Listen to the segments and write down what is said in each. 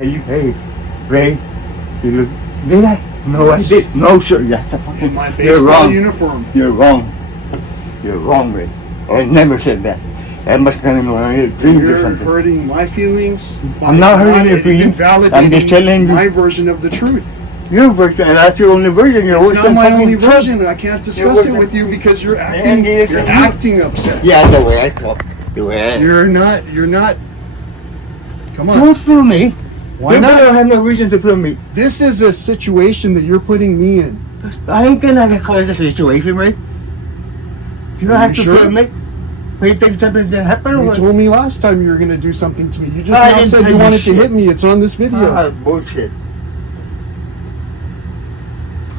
Hey, Ray, you look, did I? No, Yes. I did. No, sir. That's In my You're baseball wrong. uniform. You're wrong. You're wrong, Ray. I never said that. I must have been one of your dreams or You're something. hurting my feelings. I'm not hurting your feelings. I'm just telling you. my version of the truth. Your version, and that's your only version. You're It's always not been my fucking only truth. version. I can't discuss it working- with you because you're And acting. you're- You're acting upset. Yeah, the way I talk. The way I. You're not. You're not. Come on. Don't fool me. Why You not? don't have no reason to fool me. This is a situation that you're putting me in. I ain't gonna cause the situation, Ray. You don't Are have you to sure? fool me. You think something's gonna happen or You what? told me last time you were going to do something to me. You just I now didn't said tell you you wanted to shit. hit me. It's on this video. Ah, bullshit.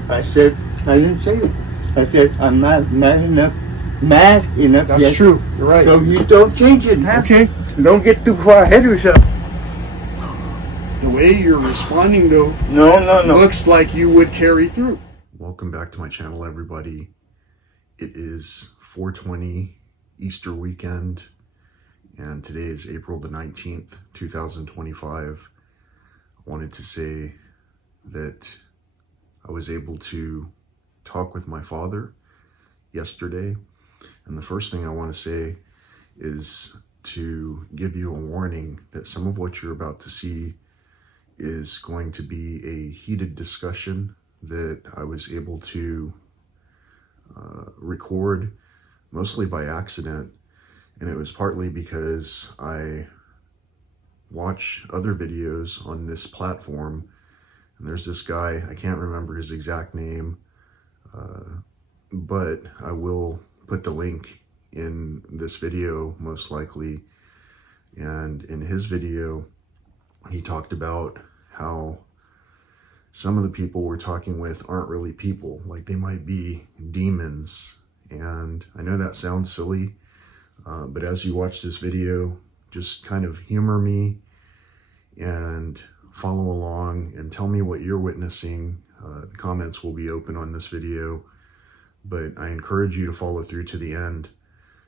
I said, I didn't say it. I said, I'm not mad enough That's yet. true. You're right. So you don't change it, huh? Okay. Don't get too far ahead of yourself. The way you're responding, though, No. looks like you would carry through. Welcome back to my channel, everybody. It is 420 Easter weekend, and today is April the 19th, 2025. I wanted to say that I was able to talk with my father yesterday, and the first thing I want to say is to give you a warning that some of what you're about to see is going to be a heated discussion that I was able to record mostly by accident, and it was partly because I watch other videos on this platform, and there's this guy, I can't remember his exact name, but I will put the link in this video most likely. And in his video he talked about how some of the people we're talking with aren't really people, like they might be demons. And I know that sounds silly, but as you watch this video, just kind of humor me and follow along and tell me what you're witnessing. The comments will be open on this video, but I encourage you to follow through to the end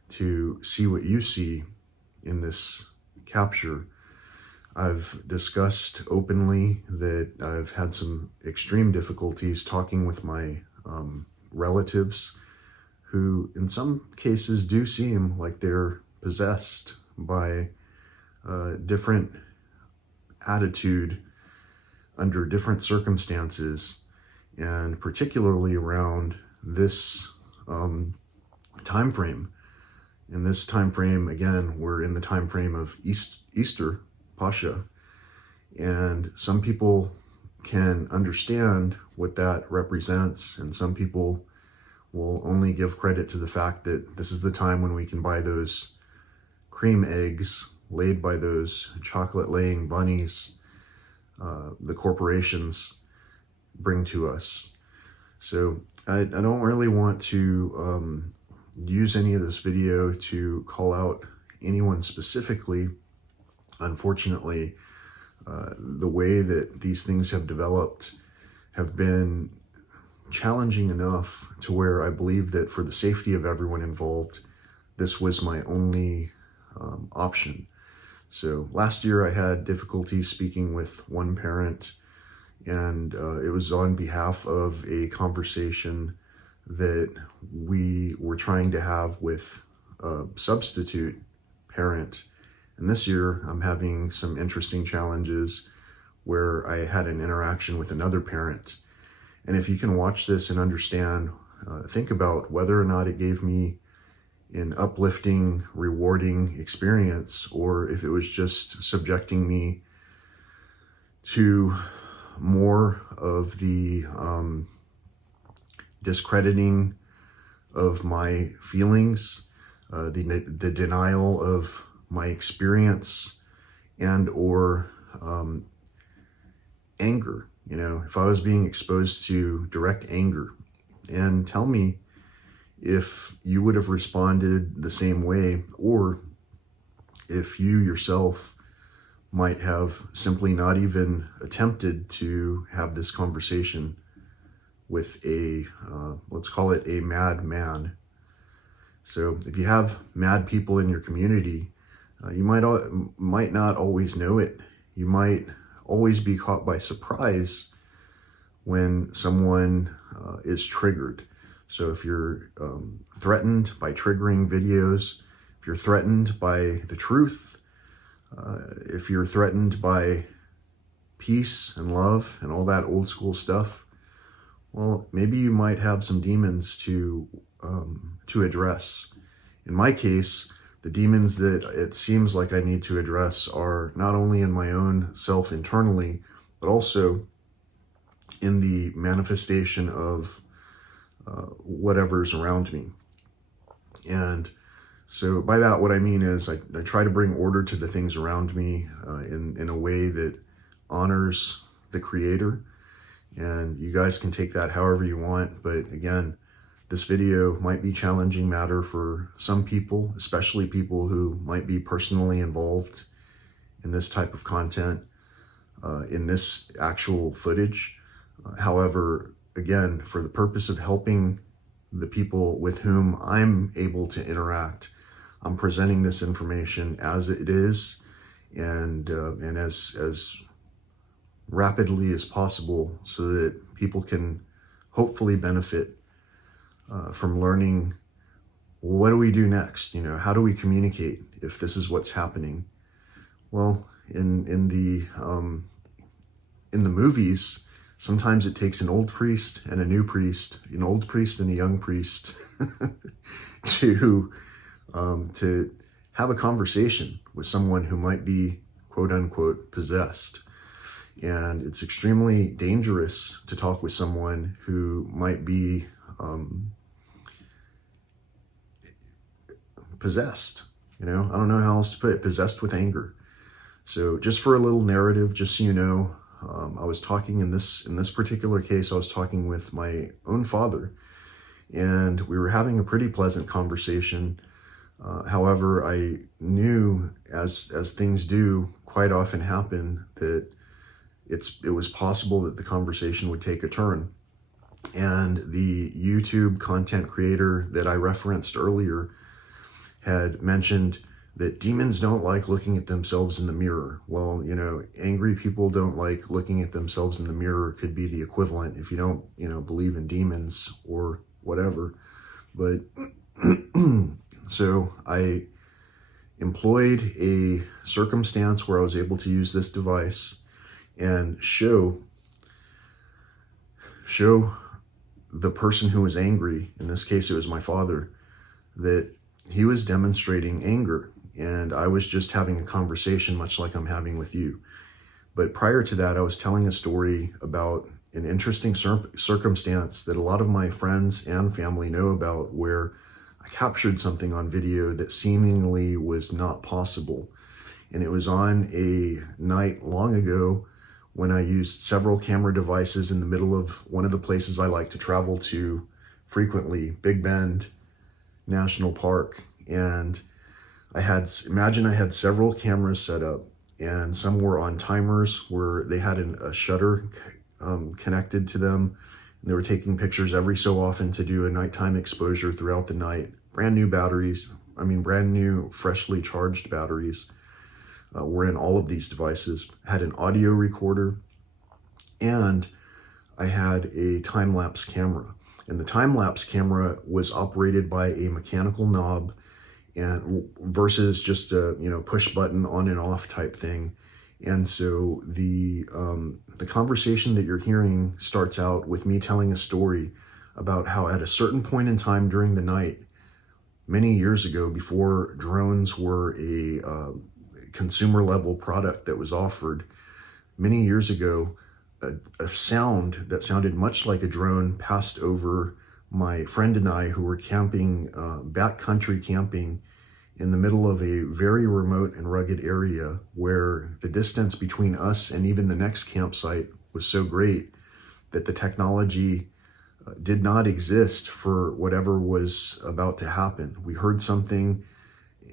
to see what you see in this capture. I've discussed openly that I've had some extreme difficulties talking with my relatives, who in some cases do seem like they're possessed by different attitude under different circumstances, and particularly around this time frame. In this time frame, again, we're in the time frame of Easter Pascha, and some people can understand what that represents, and some people will only give credit to the fact that this is the time when we can buy those cream eggs laid by those chocolate laying bunnies the corporations bring to us. So I don't really want to use any of this video to call out anyone specifically. Unfortunately, the way that these things have developed have been challenging enough to where I believe that for the safety of everyone involved, this was my only option. So last year I had difficulty speaking with one parent, and it was on behalf of a conversation that we were trying to have with a substitute parent. And this year I'm having some interesting challenges where I had an interaction with another parent. And if you can watch this and understand, think about whether or not it gave me an uplifting, rewarding experience, or if it was just subjecting me to more of the discrediting of my feelings, the denial of my experience, and or anger. You know, if I was being exposed to direct anger, and tell me if you would have responded the same way, or if you yourself might have simply not even attempted to have this conversation with a, let's call it a mad man. So if you have mad people in your community, you might not always know it. You might always be caught by surprise when someone is triggered. So if you're threatened by triggering videos, if you're threatened by the truth, if you're threatened by peace and love and all that old school stuff, well, maybe you might have some demons to address. In my case, the demons that it seems like I need to address are not only in my own self internally, but also in the manifestation of whatever's around me. And so by that, what I mean is I try to bring order to the things around me in a way that honors the Creator. And you guys can take that however you want. But again, this video might be challenging matter for some people, especially people who might be personally involved in this type of content, in this actual footage. However, again, for the purpose of helping the people with whom I'm able to interact, I'm presenting this information as it is, and as rapidly as possible, so that people can hopefully benefit from learning, what do we do next? How do we communicate if this is what's happening? Well, in the movies, sometimes it takes an old priest and a new priest, an old priest and a young priest, to have a conversation with someone who might be quote unquote possessed. And it's extremely dangerous to talk with someone who might be possessed. I don't know how else to put it, possessed with anger. So just for a little narrative, just so you know, I was talking in this particular case, I was talking with my own father, and we were having a pretty pleasant conversation. However, I knew, as things do quite often happen, that it was possible that the conversation would take a turn. And the YouTube content creator that I referenced earlier had mentioned that demons don't like looking at themselves in the mirror. Well, angry people don't like looking at themselves in the mirror could be the equivalent if you don't, believe in demons or whatever. But so I employed a circumstance where I was able to use this device and show the person who was angry, in this case it was my father, that he was demonstrating anger, and I was just having a conversation much like I'm having with you. But prior to that, I was telling a story about an interesting circumstance that a lot of my friends and family know about, where I captured something on video that seemingly was not possible. And it was on a night long ago when I used several camera devices in the middle of one of the places I like to travel to frequently, Big Bend National Park. And I had several cameras set up, and some were on timers where they had a shutter connected to them. And they were taking pictures every so often to do a nighttime exposure throughout the night. Brand new freshly charged batteries were in all of these devices. I had an audio recorder, and I had a time-lapse camera. And the time-lapse camera was operated by a mechanical knob, and versus just a push button on and off type thing. And so the conversation that you're hearing starts out with me telling a story about how at a certain point in time during the night, many years ago, before drones were a consumer level product that was offered, many years ago, a sound that sounded much like a drone passed over my friend and I, who were camping, backcountry camping in the middle of a very remote and rugged area, where the distance between us and even the next campsite was so great that the technology did not exist for whatever was about to happen. We heard something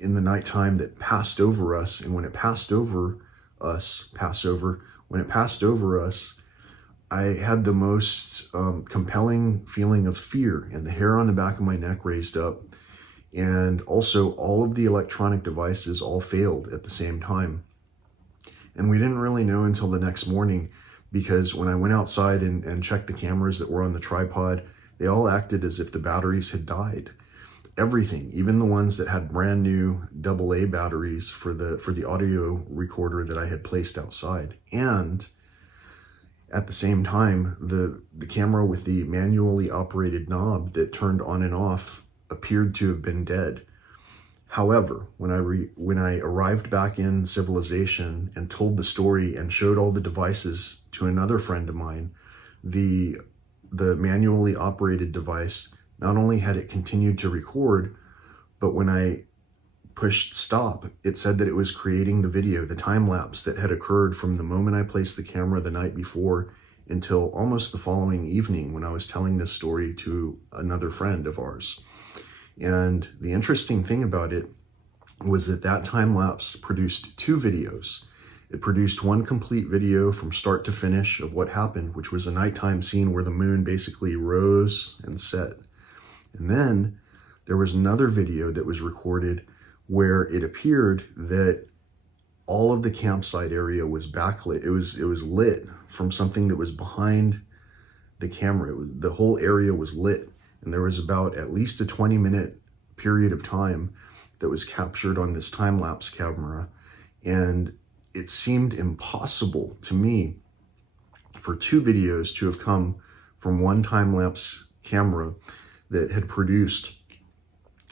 in the nighttime that passed over us, and when it passed over us, I had the most compelling feeling of fear, and the hair on the back of my neck raised up. And also all of the electronic devices all failed at the same time. And we didn't really know until the next morning, because when I went outside and checked the cameras that were on the tripod, they all acted as if the batteries had died. Everything, even the ones that had brand new AA batteries for the audio recorder that I had placed outside. And at the same time, the camera with the manually operated knob that turned on and off appeared to have been dead. However, when I arrived back in civilization and told the story and showed all the devices to another friend of mine, the manually operated device, not only had it continued to record, but when I pushed stop, it said that it was creating the video, the time lapse that had occurred from the moment I placed the camera the night before until almost the following evening when I was telling this story to another friend of ours. And the interesting thing about it was that time lapse produced two videos. It produced one complete video from start to finish of what happened, which was a nighttime scene where the moon basically rose and set. And then there was another video that was recorded where it appeared that all of the campsite area was backlit. It was lit from something that was behind the camera. The whole area was lit. And there was about at least a 20-minute period of time that was captured on this time-lapse camera. And it seemed impossible to me for two videos to have come from one time-lapse camera that had produced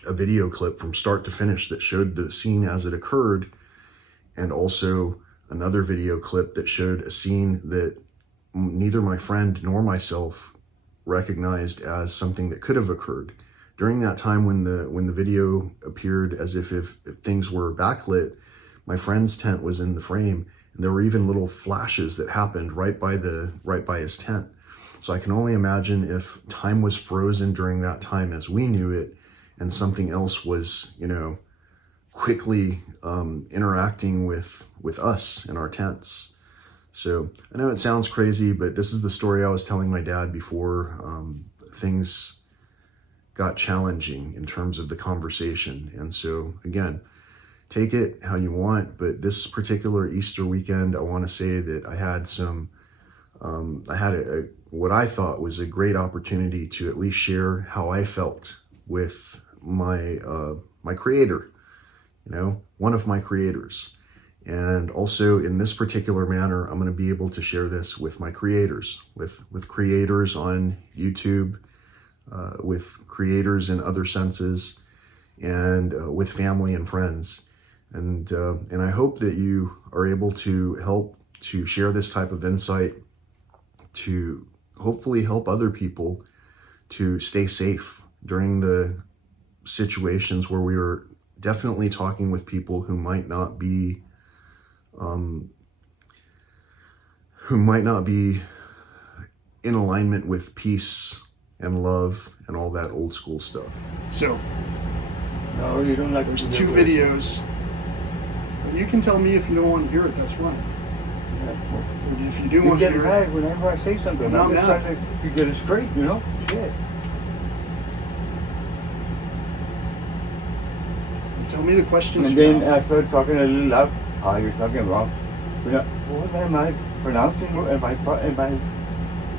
a video clip from start to finish that showed the scene as it occurred, and also another video clip that showed a scene that neither my friend nor myself recognized as something that could have occurred. During that time when the video appeared as if things were backlit, my friend's tent was in the frame, and there were even little flashes that happened right by his tent. So I can only imagine if time was frozen during that time as we knew it, and something else was, quickly interacting with us in our tents. So I know it sounds crazy, but this is the story I was telling my dad before things got challenging in terms of the conversation. And so again, take it how you want, but this particular Easter weekend, I want to say that I had what I thought was a great opportunity to at least share how I felt with my creator, one of my creators. And also in this particular manner, I'm going to be able to share this with my creators, with creators on YouTube, with creators in other senses, and with family and friends. And I hope that you are able to help to share this type of insight to hopefully help other people to stay safe during the situations where we were definitely talking with people who might not be in alignment with peace and love and all that old school stuff. So No, you don't like there's to two do it. videos. But you can tell me if you don't want to hear it, that's fine. Yeah, well, But if you do you want to get hear it, mad whenever I say something. I'm not I'm just mad. trying to get it straight, Shit. tell me the questions And you then have. I started talking a little loud. You're talking wrong. What am I pronouncing? Am I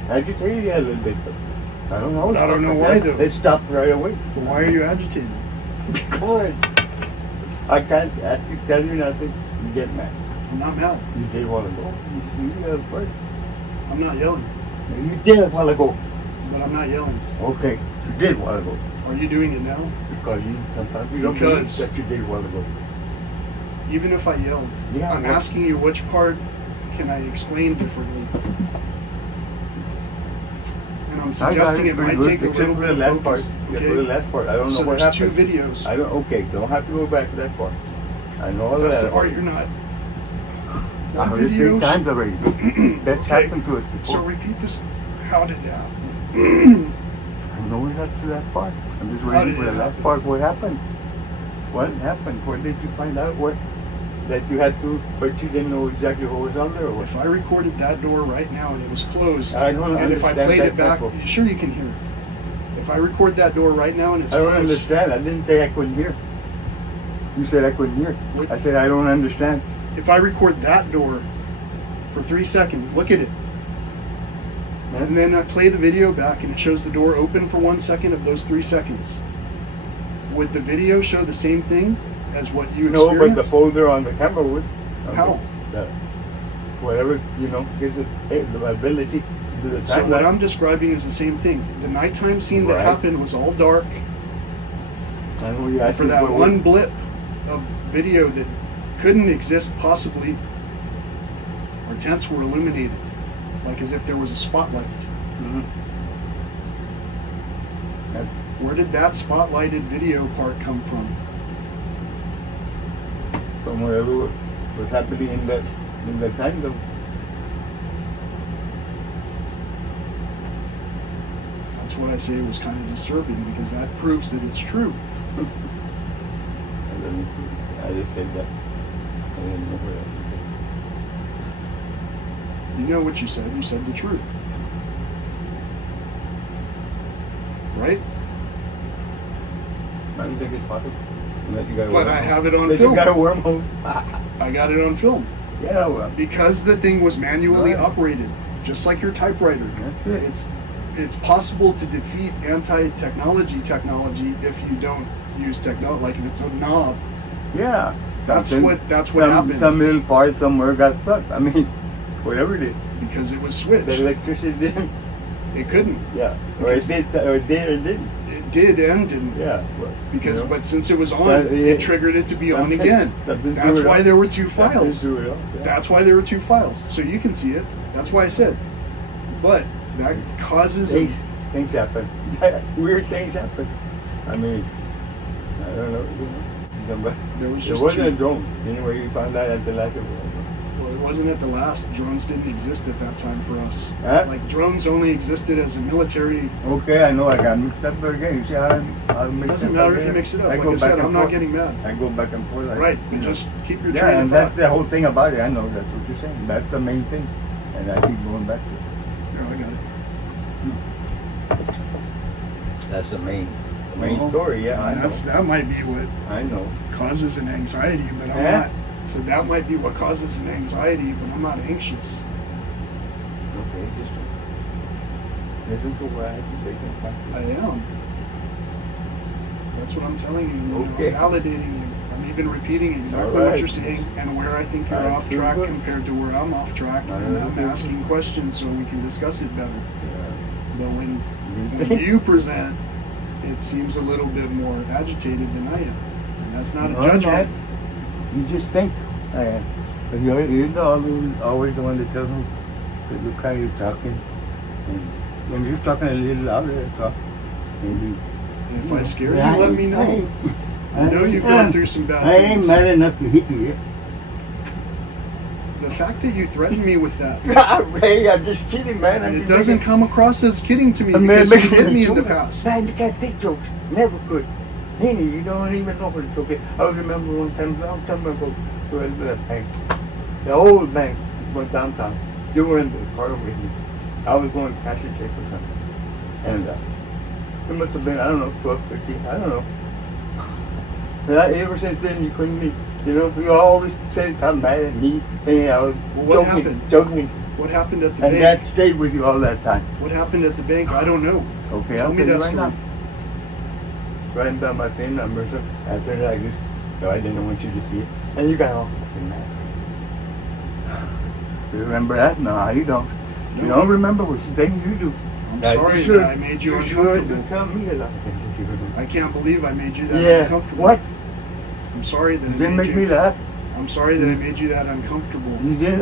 agitated? Yeah, a little bit. But I don't know. I don't know why, though. They stopped right away. But why are you agitated? Because I can't tell you nothing. You get mad. I'm not mad. You did a while ago. You yelled first. I'm not yelling. You did a while ago. But I'm not yelling. Okay, you did a while ago. Are you doing it now? Because sometimes you don't believe Because- that you did a while ago. Even if I yelled. Yeah, I'm well- asking you which part can I explain differently. And I'm suggesting it might take a little bit of last part. focus. Yeah, for the Okay? last part. I don't know So what there's two happened. videos. I don't. Okay, don't have to go back to that part. I know all That's that. the part you're not. I heard it 3 videos. times already. That's Okay. happened to us So before. repeat this. How did it happen? I know we got to that part. I'm just How waiting did for it the last happen? part. What happened? What happened? Where did you find out what that you had to, but you didn't know exactly what was on there or what? If I recorded that door right now and it was closed, I don't and if I understand played that it back, simple. sure you can hear it. If I record that door right now and it's I don't closed, understand. I didn't say I couldn't hear. You said I couldn't hear. What? I said I don't understand. if I record that door for 3 seconds, look at it. And then I play the video back and it shows the door open for 1 second of those 3 seconds. Would the video show the same thing as what you No, experienced? but the folder on the camera would. How? The, whatever, gives it the ability to do the So what timeline. I'm describing is the same thing. The nighttime scene that Right. happened was all dark. I know you And for that what one blip of video that couldn't exist possibly, our tents were illuminated, like as if there was a spotlight. Mhm. That- Where did that spotlighted video part come from? From whatever was happening in the time of. That's what I say was kind of disturbing because that proves that it's true. I just said that. I didn't know what else to You know what you said. You said the truth. Right? say. I don't think it's possible. Unless you got a But I wormhole. have it on Unless film. you got a wormhole. I got it on film. Yeah, well, Because the thing was manually Right. operated, just like your typewriter. that's it. It's possible to defeat technology if you don't use technology. Like if it's a knob, Yeah. that's Something- what happened Some little part somewhere got stuck. I mean, whatever it is. because it was The switched. electricity didn't. It couldn't. Yeah. Or it did, or it did, or it didn't. It did and didn't. Yeah. Well, Because but since it was on, But it triggered it to be on something- again. something That's threw it why off. there were two Something files. threw it off, yeah. That's why there were two files. So you can see it. That's why I said. But that causes Things happen. Weird things happen. I mean, I don't know. But There was it just wasn't two- a drone. Anyway, you found out at the last of it. Well, it wasn't at the last. Drones didn't exist at that time for us. Huh? Like drones only existed as a military. Okay, I know I got mixed up again. You see how I It mixed doesn't up matter if again? you mix it up. I Like go I back said, and I'm not forth. getting mad. I go back and forth. Right. You know. just keep your Yeah, train and of that's thought. the whole thing about it. I know that's what you're saying. That's the main thing. And I keep going back to it. Here, I got it. That's the main Well, story. Yeah, I know. That might be what I know. causes an anxiety, but I'm Yeah. not. So that might be what causes an anxiety, but I'm not anxious. Okay, just listen to what I have to say sometimes. I am. That's what I'm telling you. Okay. I'm validating you. I'm even repeating exactly All right. what you're saying and where I think you're All right, off track super. compared to where I'm off track. All And right, I'm super. asking questions so we can discuss it better. Yeah. But when you present, it seems a little bit more agitated than I am. And that's not No, a judgment. You just think. But you're always the one that tells me to look how you're talking. And when you're talking a little louder, talk. Maybe. And if I scare you, let me know. I know you've gone through some bad I ain't things. mad enough to hit you yet. The fact that you threatened me with that, Hey, I'm just kidding, man. I'm it just doesn't making- come across as kidding to me I'm because you making hit a me in the joke. past. Man, you can't take jokes. Never could. Henny, you don't even know what it's okay. I remember one time, long time ago, we went to that bank. The old bank went downtown. You were in the car with me. I was going to cash a check or something. And it must have been, I don't know, 12, 13, I don't know. Ever since then, you couldn't be, you always said how mad at me. And I was Well, what happened? joking. What happened at the And bank? that stayed with you all that time. What happened at the bank? I don't know. Okay, Tell I'll me tell you that right story. now. Writing down my PIN number, so I turned it like this, so I didn't want you to see it. And you got all fucking mad. You remember that? No, you don't. You No. don't remember what things you do. I'm Yeah, sorry should- that I made you should uncomfortable. tell me a lot of things that you were doing. I can't believe I made you that Yeah. uncomfortable. What? I'm sorry that You I didn't made make me you. laugh. I'm sorry that I made you that uncomfortable. You didn't.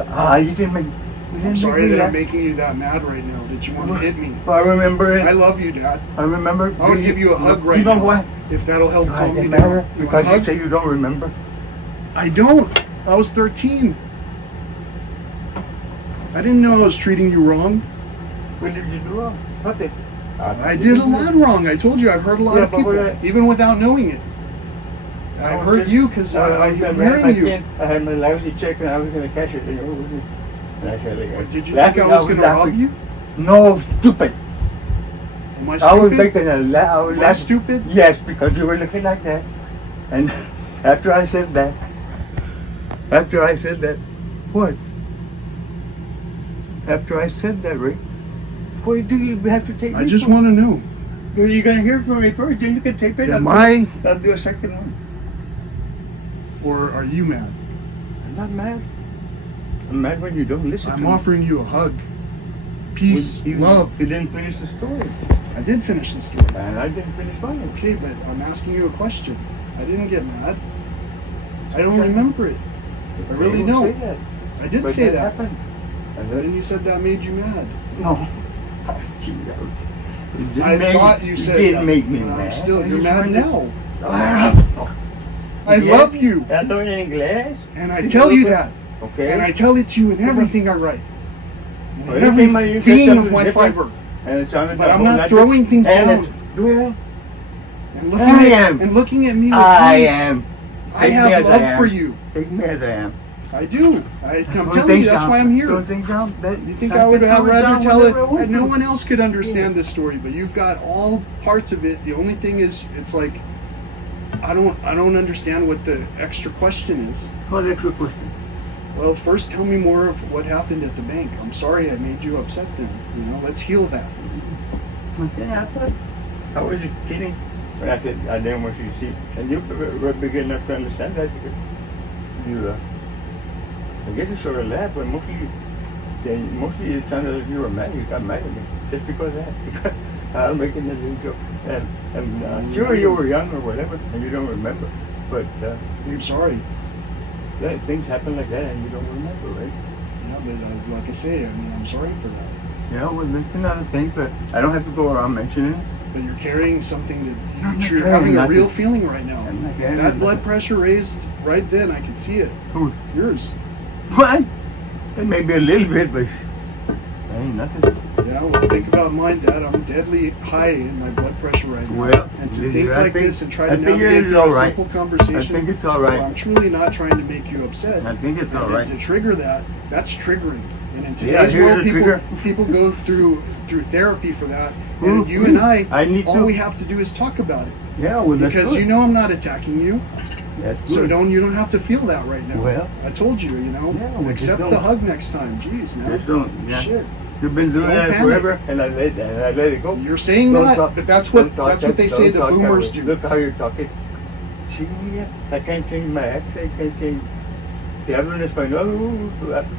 You didn't make. You I'm didn't sorry make me that I'm laugh. making you that mad right now. That you want to hit me. I remember it. I love you, Dad. I remember. I would give you a hug right You know now. what? If that'll help Does calm it you matter? down. You want a Because you hug? say you don't remember. I don't. I was 13. I didn't know I was treating you wrong. When did you do wrong? Nothing. I did a lot wrong. I told you I've hurt a lot Yeah, of but people, what even without knowing it. I I've was hurt just- you because I I'm said, man, hearing you. I had my lousy check and I was going to cash it. And I said, like, Did you laughing, think I was going to rob laughing. you? No, stupid. Am I I was stupid? making a laugh. I was Am I laughing. stupid? Yes, because you were looking like that. And after I said that, After I said that, what? After I said that, Ray, why do you have to take I me just for? want to know. Well, you're gonna hear from me first, then you can take it. Am I I'll do a second one. or are you mad? I'm not mad. I'm mad when you don't listen I'm to me. offering you a hug. Peace, You- love. You didn't finish the story. I did finish the story. And I didn't finish mine. Okay, but I'm asking you a question. I didn't get mad. I don't remember it. I really You don't. say that. I did But say that. happened. And And then, then you said that made you mad. no. I thought you said didn't that. make me but I'm mad. still, I you're just mad wanted- now. Ah. I Yeah. love you. I don't in English. And I tell you that. Okay. And I tell it to you in everything I write. In Well, every everything you said being of something my different. fiber. And it sounded But like I'm a whole not lot throwing things and down. it's- Well, And looking I at am. and looking at me with I hate. am. I Take me have as I love am. for you. Take me as I am. I do. I'm Don't telling think you, that's so. why I'm here. Don't think so. You think I would have rather tell it? No one else could understand this story, but you've got all parts of it. The only thing is, it's like I don't understand what the extra question is. What extra question? Well, first tell me more of what happened at the bank. I'm sorry I made you upset then. You know, let's heal that. Okay, I thought I was just kidding when I said I didn't want you to see. And you were big enough to understand that because you, I guess you sort of laughed when mostly it sounded like you were mad. You got mad at me just because of that. Because I'm making a little joke. And sure you were young or whatever and you don't remember. But I'm sorry. things happen like that and you don't remember, right? Yeah, but like I say, I mean, I'm sorry for that. Yeah, well, that's another thing, but I don't have to go around mentioning it. But you're carrying something that I'm not you're carrying having a nothing. real feeling right now. I'm not carrying That nothing. blood pressure raised right then. I could see it. Who? Yours. What? It may be a little bit, but ain't nothing. Yeah, well, think about mine, Dad. I'm deadly high in my blood pressure right now. Well, and to I think like think- this and try I to think navigate it's through all a right. simple I conversation. think it's all where right. I'm truly not trying to make you upset. I think it's all And right. to trigger that, that's triggering. And in Yeah, today's here's world, the trigger. people go through therapy for that. Who? And you and I need all to. we have to do is talk about it. Yeah, well, that's Because good. you know I'm not attacking you. That's So good. you don't have to feel that right now. Well. I told you, Yeah, well, accept just the don't. hug next time. Jeez, man. Just don't. Yeah. Shit. You've been doing Don't that panic. forever, and I let it go. You're saying Don't that, talk- but that's don't what talk they say the don't talk that boomers way. do. Look how you're talking. See, I can't change my accent. I can't change. Te hablo en español.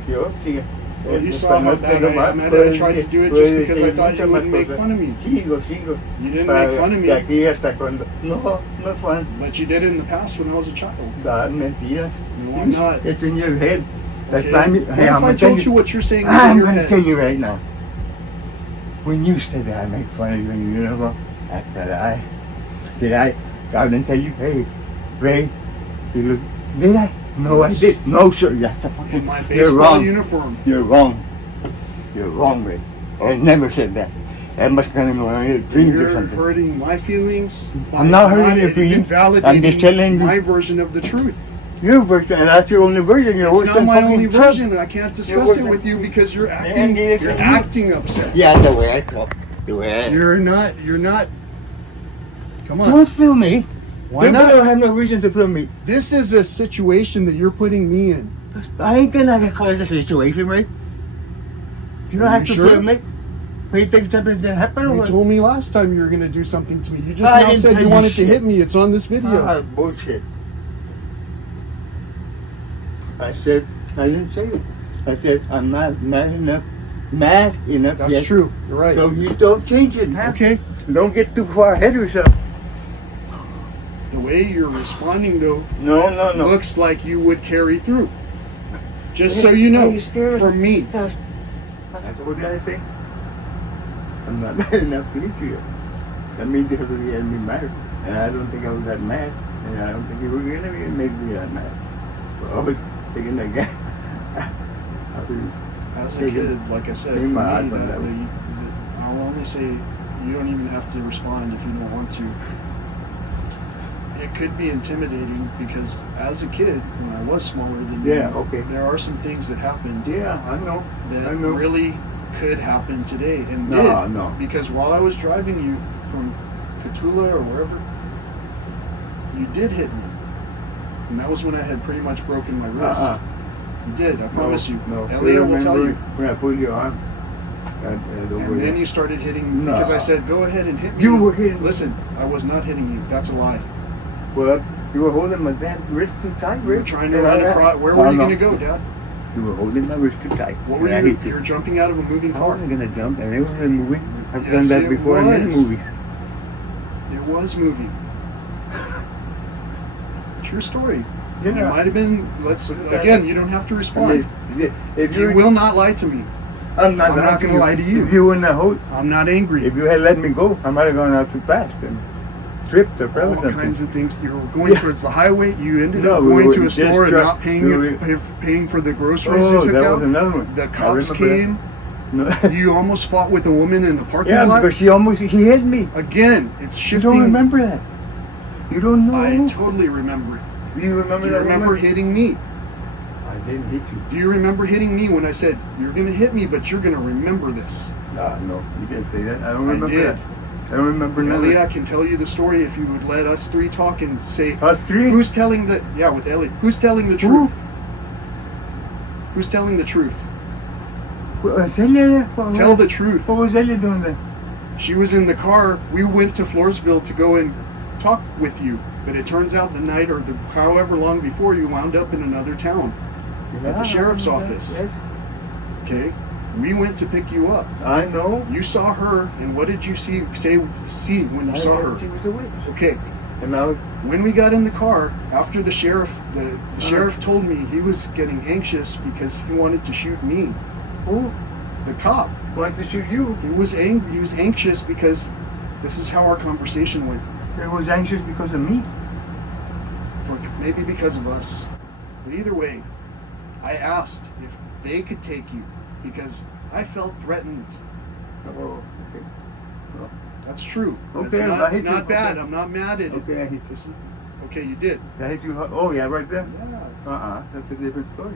Yo, sí. Well, you saw how bad I am at it. I tried to do it just because I thought you wouldn't make fun of me. Sigo. You didn't make fun of De me, aquí hasta cuando. No, no fun. but you did it in the past when I was a child. That's mentira. No, I'm not. It's in your head. That's Okay? time. What Hey, if I'm I gonna tell told you what you're saying is in I'm your going to tell head? you right now. When you said that I make fun of you and you know, after did I go out and tell you, hey, Ray, you look, did I? No, Yes. I did. No, sir. That's a In fucking, my you're baseball wrong. uniform. You're wrong. You're wrong, Ray. I never said that. That must kind of know I dreamed or You're something. hurting my feelings. I'm not hurting your feelings. Invalidating I'm just telling you. my version of the truth. Your version, and that's your only version. You're It's worse not than my fucking only Trump. version. I can't discuss it worse with you because you're acting. And neither You're can you. acting upset. Yeah, the way I talk. The way I... You're not. Come on. Don't feel me. Why You not? don't have no reason to feel me. This is a situation that you're putting me in. I ain't gonna cause a situation, right? You don't Are have you to sure? feel me. But you think something's gonna happen or You what? told me last time you were going to do something to me. You just I now didn't said tell you you wanted to shit. hit me. It's on this video. Ah, bullshit. I said, I didn't say it. I said, I'm not mad enough That's yet. true. You're right. So you don't change it, huh? Okay. Don't get too far ahead of yourself. The way you're responding, though, No. looks like you would carry through. Just so you Are know, you scared of for me. I told you anything. I'm not mad enough to hit you. That means you have to get me mad. And I don't think I was that mad. And I don't think you were going to make me that mad. So I was thinking that guy. As a Take it. kid, like I said, for Take me, my that, eyes on that one. I'll only say you don't even have to respond if you don't want to. It could be intimidating because as a kid, when I was smaller than you, Yeah, okay. there are some things that happened Yeah, I know. that I know. really could happen today and No, did. no. Because while I was driving you from Cotulla or wherever, you did hit me. And that was when I had pretty much broken my wrist. Uh-uh. You did, I promise you. No. Elliot will tell you. When I pulled your arm. And then you started hitting No. because I said, go ahead and hit me. You were hitting me. Listen, I was not hitting you. That's a lie. Well, you were holding my damn wrist too tight, You were Rick. trying to run across. Where were you going to go, Dad? You were holding my wrist too tight. What were And I you? hit you. You're jumping out of a moving I car. wasn't gonna jump, and it was a movie. I've Yes, done that it before in many was. movies. It was moving. True story. You It know, might have been. Let's again. You don't have to respond. if You will not lie to me. I'm not I'm not gonna lie to you. If you wouldn't have hold, I'm not angry. if you had let me go, I might have gone out too fast and tripped or fell or All something. kinds of things. You were going towards the highway. You ended No, up we going were to a just store and truck- not paying we it, were- paying for the groceries Oh, you took that out. was another one. The I cops remember that. came. No. You almost fought with a woman in the parking Yeah, lot. because he hit me. Again, it's You shifting. don't remember that. You don't know. I totally remember it. Do you remember Do you that remember woman? hitting me? I didn't hit you. Do you remember hitting me when I said, you're going to hit me, but you're going to remember this? No, you didn't say that. I don't I remember did. that. I don't remember none of Ellie, I that. can tell you the story if you would let us three talk and say, Us three? who's telling the, yeah, with Ellie, who's telling the Who? truth? Who's telling the truth? Celia? Tell the truth. What was Celia doing then? She was in the car. We went to Floresville to go and talk with you. But it turns out the night or however long before you wound up in another town. At the sheriff's office. Yes. Okay? We went to pick you up. I know. You saw her, and what did you see when you saw She her? was a witch. Okay. And now, When we got in the car, after the sheriff sheriff told me he was getting anxious because he wanted to shoot me. who The cop. wants to shoot you? He was angry. He was anxious because this is how our conversation went. He was anxious because of me. Maybe because of us. But either way, I asked if they could take you because I felt threatened. Oh, okay. That's true. Okay, it's I not, hit it's not you. bad. Okay. I'm not mad at it. Okay, I hit you. This is- okay, you did. I hit you hard. Oh, yeah, right there? Yeah. That's a different story.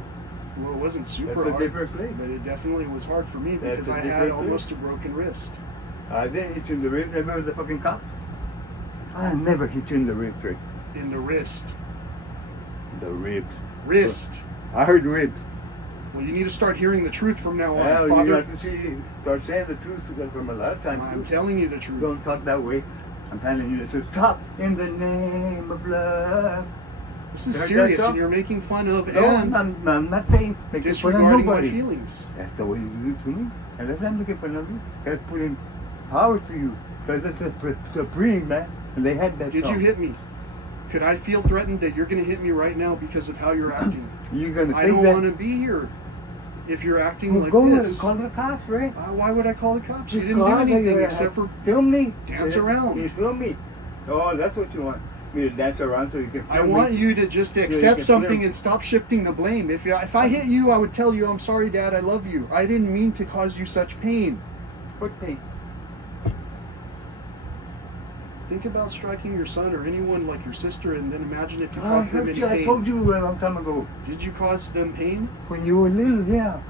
Well, it wasn't super That's a hard, different place. but it definitely was hard for me That's because a I had different almost place. a broken wrist. I didn't hit you in the ribs. Remember the fucking cop? I never hit you in the ribs, Rick. In the wrist. The ribs. Wrist. I heard ribs. Well, you need to start hearing the truth from now on. Well, you Father, have to see, start saying the truth because from a lot of times. I'm telling you the truth. Don't talk that way. I'm telling you the truth. Stop in the name of love. This is Heard that serious, song? and you're making fun of No, and I'm not saying make fun of disregarding my nobody. feelings. That's the way you do to me. Unless I'm looking for you, that's putting power to you. Because it's a supreme, man. And they had that Did song. you hit me? Could I feel threatened that you're going to hit me right now because of how you're acting? You're going to I take don't that. want to be here if you're acting Well, like go this. call the cops, right? Why would I call the cops? You didn't do Because anything they, except for film me. dance around. You film me. Oh, that's what you want. Me to dance around so you can film I me. want you to just you accept can something film. and stop shifting the blame. If I hit you, I would tell you, I'm sorry, Dad, I love you. I didn't mean to cause you such pain. What pain? Think about striking your son or anyone like your sister and then imagine if you I caused them any I told pain. you a long time ago. Did you cause them pain? When you were little, yeah.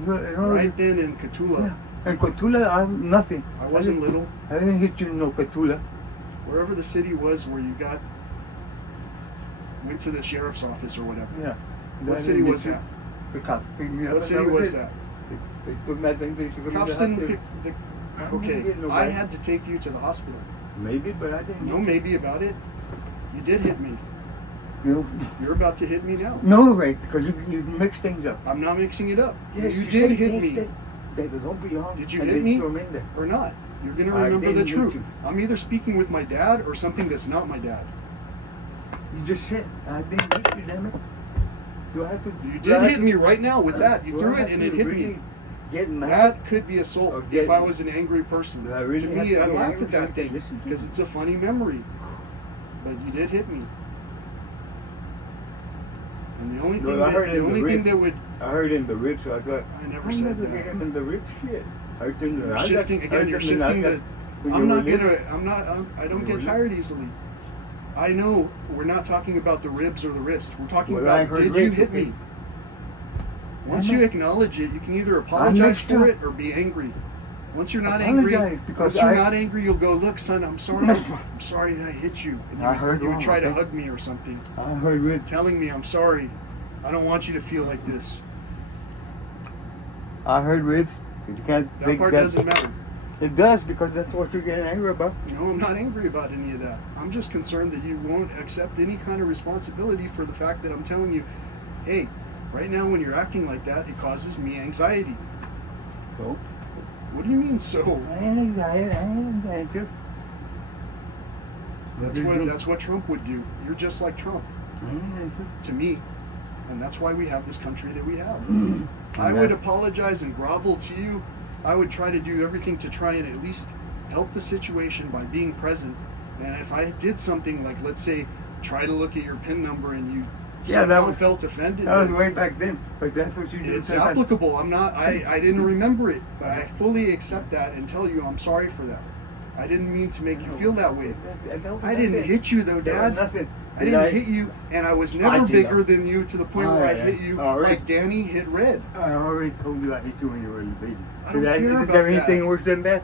You know, Right then in Catula. Yeah. And Catula, I'm nothing. I wasn't little. I didn't hit you in no Catula. Wherever the city was where you went to the sheriff's office or whatever. Yeah. What I city didn't was hit you. that? The cops picked me up. What and city that was it. that? They took my thing. They took me to Cops the didn't hospital. pick the... I didn't Okay, get no I right. had to take you to the hospital. Maybe, but I didn't. No maybe about it. You did hit me. No, You're about to hit me now. no, right? Because you mix things up. I'm not mixing it up. Yes, you you did say hit things me that don't belong. Did you and hit they me? throw 'em in there. or not. You're going to I remember the didn't hit truth. you. I'm either speaking with my dad or something that's not my dad. You just said I didn't hit you, damn it. Do I have to? You do I did have hit to- me right now with that. You do I threw have it and to it hit really me. Get mad? That could be assault Okay. if I was an angry person. Do I really To have me, to I get laugh angry at that because they thing listen to because you? it's a funny memory. But you did hit me. And the only thing, No, I heard that, it the in the only thing ribs. that would... I heard in the ribs, so I thought. I never I said never that. get him in the ribs. Shit. I heard in the, You're I got- shifting I again. heard You're in the- I shifting got- the. when I'm you not were little. gonna. I'm not. I don't You get were tired easily. I know we're not talking about the ribs or the wrist. We're talking Well, I about heard did you ribs, hit okay. me? Once I'm you not- acknowledge it, you can either apologize mixed for up. it or be angry. Once you're not angry, Apologize, because once you're I- not angry, you'll go, look, son, I'm sorry. I'm sorry that I hit you. And I heard you would wrong, try to okay? hug me or something, I heard it. telling me I'm sorry. I don't want you to feel like this. I heard ribs. You can't That think part that- doesn't matter. It does, because that's what you're getting angry about. No, I'm not angry about any of that. I'm just concerned that you won't accept any kind of responsibility for the fact that I'm telling you, hey, right now when you're acting like that, it causes me anxiety. So, What do you mean so? I ain't anxiety. That's what Trump would do. You're just like Trump to me. And that's why we have this country that we have. I would apologize and grovel to you. I would try to do everything to try and at least help the situation by being present. And if I did something like, let's say, try to look at your PIN number and you Yeah, that somehow was- felt offended, That was then way back then, but that's what you do. it's applicable. I'm not. I didn't remember it, but I fully accept that and tell you I'm sorry for that. I didn't mean to make you feel that way. I didn't hit you though, Dad. Nothing. I didn't hit you, and I was never I did bigger not. than you to the point Oh, where I yeah, hit yeah. you Oh, really? like Danny hit Red. I already told you I hit you when you were a baby. I don't care Is about there that. anything worse than that?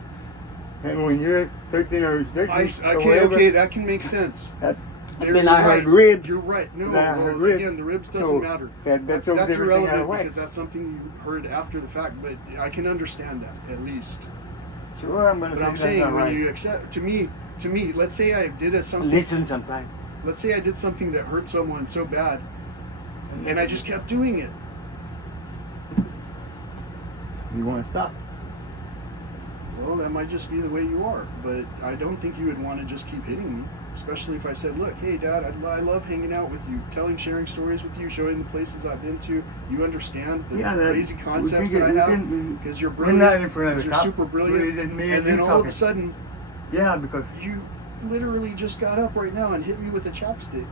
And when you're 13 or 13, or whatever, Okay, that can make sense. that- You're then I heard right. ribs. You're right. No, Then I heard well, ribs. again, the ribs doesn't So, matter. that That's throws everything out of irrelevant whack. because that's something you heard after the fact. But I can understand that at least. Sure, I'm gonna But say I'm that's saying not when right. you accept to me, let's say I did something. Listen sometimes. Let's say I did something that hurt someone so bad, and I just kept doing it. You want to stop? Well, that might just be the way you are, but I don't think you would want to just keep hitting me, especially if I said, look, hey, Dad, I love hanging out with you, sharing stories with you, showing the places I've been to. You understand the that- crazy we concepts can that I get- have we can- because you're we're brilliant, not in front of the you're cops. super brilliant, We're me and then you all of talking. a sudden, Yeah, because you literally just got up right now and hit me with a chopstick.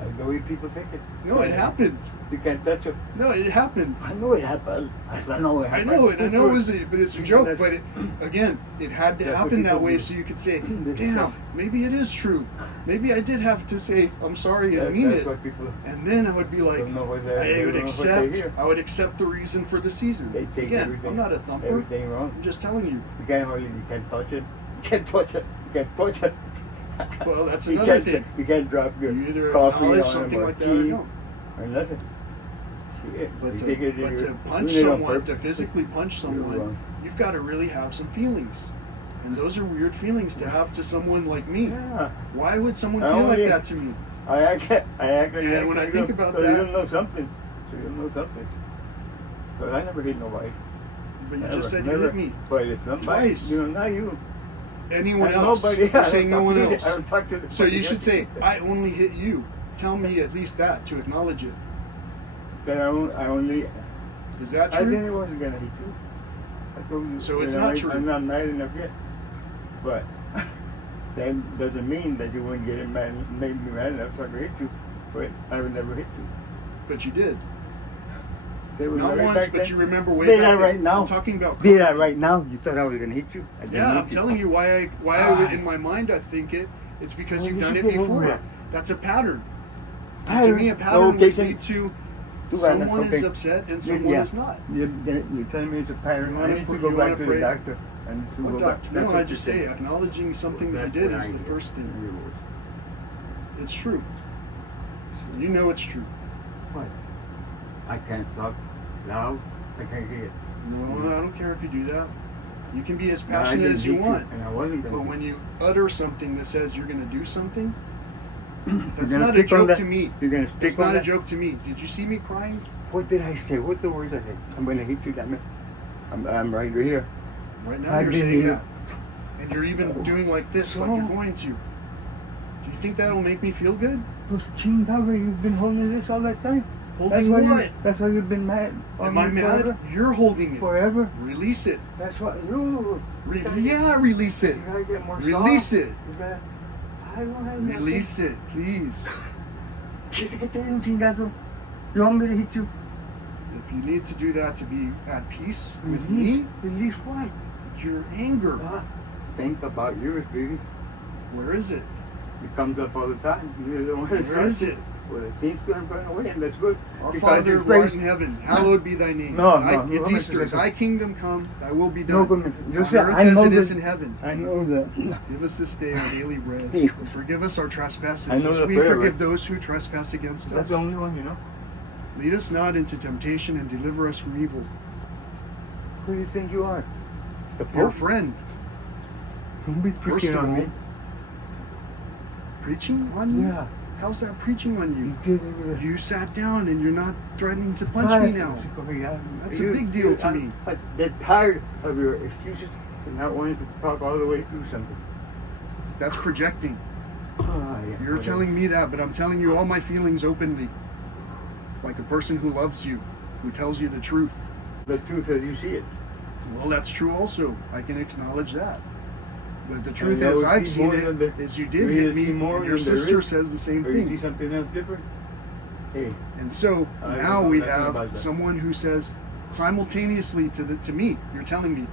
I the way people think it. No, it happened. You can't touch it. No, it happened. I know it happened. I know it I happened. know it. I know but it's a Because joke. that's- But again, it had to That's what happen that people way do. so you could say, This is "Damn, tough. maybe it is true. Maybe I did have to say I'm sorry and mean That's it." what people And then I would be like, don't know what they I would don't know what they accept. hear. I would accept the reason for the season. They take Again, everything, I'm not a thumper. everything wrong. I'm just telling you. You can't touch it. You can't touch it. You can't touch it. Well, that's You another can't- thing. You can't drop your You either coffee acknowledge on something them or like that or tea no. or nothing. Shit. But You to, take it but in to your- punch doing it on someone, to purpose. physically punch You're someone, wrong. you've got to really have some feelings. And those are weird feelings to have to someone like me. Yeah. Why would someone I feel like only- that to me? I act like And that when I so think you about so that- you don't know something. So you don't know something. But I never hit nobody. But you Never, just said never. you hit me. But it's somebody. Twice. You know, not you. Anyone And else? Nobody. You're saying no one I else. don't talk to the So you fucking should guy. say, I only hit you. Tell me at least that to acknowledge it. That I only. Is that I true? didn't wasn't gonna hit you. I told you. So it's that not true. I'm not mad enough yet. But that doesn't mean that you wouldn't get mad, make me mad enough so I could hit you. But I would never hit you. But you did. They were Not right once, back but then. you remember way Did back I then. right now? I'm talking about. Did I right now? You thought I was gonna hit you? I didn't Yeah, hit I'm telling you why I would, in my mind I think it. It's because Well, you've you done should it get over before. it. That's a pattern. And Pattern? to me, a pattern Okay, would then- lead to Do that, someone is okay. upset and someone Yeah. is not. You're telling me it's a pattern. You I wanna need to put- go you back wanna to pray- the doctor. I need to What go doctor? back. No, That's I what just you say said. acknowledging something that I That's did what is I the did. first thing. It's true. You know it's true. What? I can't talk loud. I can't hear it. No, I don't care if you do that. You can be as No, I passionate didn't as you hit want. and I wasn't But gonna. when you utter something that says you're going to do something, that's gonna not a stick on joke that? to me. You're gonna stick It's on not a that? joke to me. Did you see me crying? What did I say? What the words I said? I'm gonna hit you, damn it. I'm right here. Right now I you're didn't saying hear. that. And you're even doing like this, like you're going to. Do you think that'll make me feel good? Well, Gene Bauer, you've been holding this all that time. Holding why what? That's why you've been mad. on Am I me mad? Forever. You're holding it. Forever. Release it. That's what you. Yeah, release it. You gotta get more Release soft. it. You gotta, I don't have nothing. Release it, please. Quise que te dé un chingazo. You want me to hit you? If you need to do that to be at peace with me, Release what? your anger. Think about yours, baby. Where is it? It comes up all the time. You don't want to Where is it? Well, it seems to have gone away, and that's good. Our Because Father your who art face- in heaven, hallowed be thy name. No, Thy- no, it's no, Easter. listen. Thy kingdom come, thy will be No, done. but you on see, earth I as know it is that- in heaven. I know that. Give us this day our daily bread. Yeah. And forgive us our trespasses, I know as the we prayer, forgive right? those who trespass against That's us. the only one, you know. Lead us not into temptation and deliver us from evil. Who do you think you are? The Your Pope? friend, Don't be first preaching of on all, me. preaching on you? Yeah. How's that preaching on You you? giving me You sat down and you're not threatening to punch me now. That's a big deal to me. They're tired of your excuses and not wanting to talk all the way through something. That's projecting. Yeah, You're whatever. telling me that, but I'm telling you all my feelings openly. Like a person who loves you, who tells you the truth. the truth as you see it. Well, that's true also. I can acknowledge that. But the truth know is, you I've see seen more it, than the- is you did you hit me, see more and your than there sister is. says the same Or you see thing. something else different? Hey, And so I now don't know we nothing have about that. someone who says simultaneously to me, you're telling me,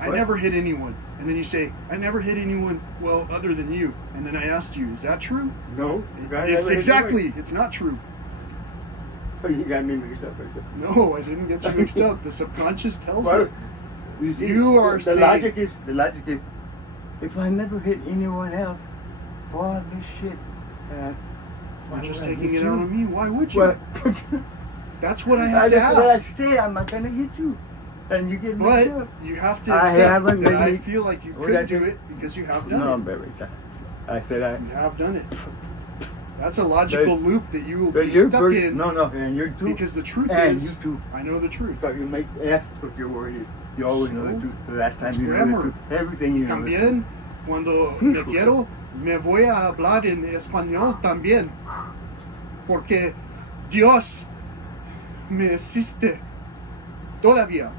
I What? never hit anyone. And then you say, I never hit anyone, well, other than you. And then I asked you, is that true? no, you got Yes, exactly. It's not true. You got me mixed up right there. No, I didn't get you mixed up. The subconscious tells Well, it. you see, You are the saying- logic is, if I never hit anyone else, for all this shit, why You're just would I taking hit it out you? on me. Why would you? Well, That's what I have to that's what I ask. say. I'm not gonna hit you, and you get mixed But up. you have to I accept haven't that I really- feel like you What did I could do say? it because you have done No, it. baby. I said I. You have done it. That's a logical loop that you will But be you're stuck very, in no, and you're too. because the truth and is, you too. I know the truth. So you make F what your word is. You always know the So? truth. The last time It's you know grammar. the truth. Everything you know. the También, cuando me quiero, me voy a hablar en español también. Porque Dios me existe todavía.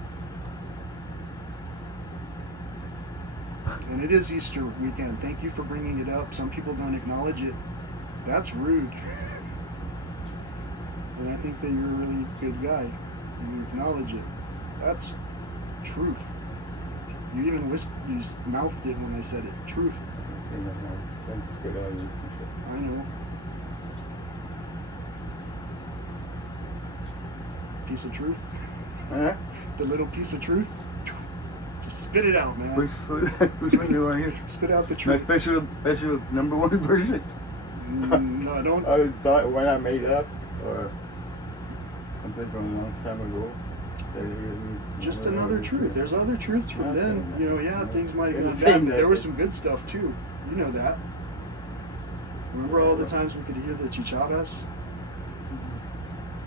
And it is Easter weekend. Thank you for bringing it up. Some people don't acknowledge it. That's rude. And I think that you're a really good guy. You acknowledge it. That's truth. You even you mouthed it when I said it. Truth. I know. Piece of truth. Huh? The little piece of truth. Just spit it out, man. Which one do you want to hear? Spit out the My truth. special number one version. No, I don't. I thought when I made up or something from a long time ago. Just another truth. There's other truths from then. You know, yeah, things might have gone It's bad, saying but there that- was some good stuff too. You know that. Remember all the times we could hear the chicharras?